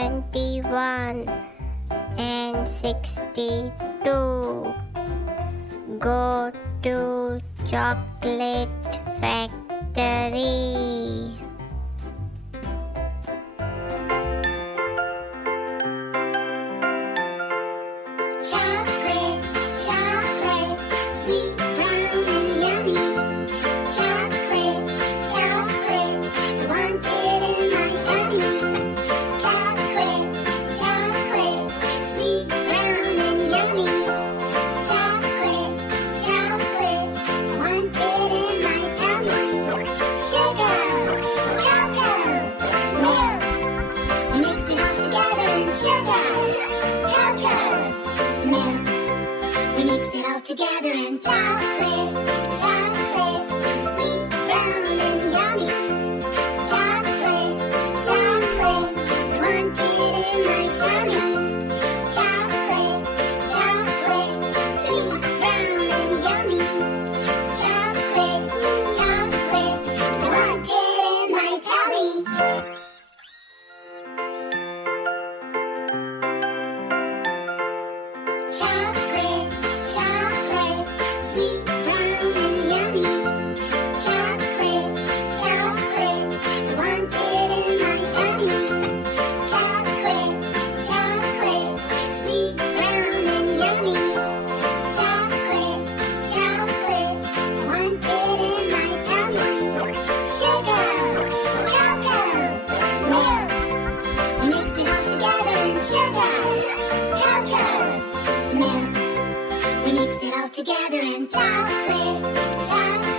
21 and 62. Go to chocolate factory. Chocolate, chocolate, sweet, brown and yummy. Chocolate, chocolate, I want it in my tummy. Chocolate, chocolate, sweet, brown and yummy. Chocolate, chocolate, I want it in my tummy. Sugar, cocoa, milk, we mix it all together and sugar, cocoa, milk, we mix it all together in chocolate, chocolate, sweet, brown and yummy. Chocolate, chocolate, I want it in my tummy. Chocolate, chocolate, sweet, brown and yummy. Chocolate, chocolate, I want it in my tummy. Chocolate, chocolate, sweet, brown and yummy. Chocolate, chocolate, I want it in my tummy. Chocolate, chocolate, sweet, brown and yummy. Chocolate, chocolate, I want it in my tummy. Sugar, cocoa, milk, we mix it all together in sugar, cocoa, milk, we mix it all together in chocolate, chocolate.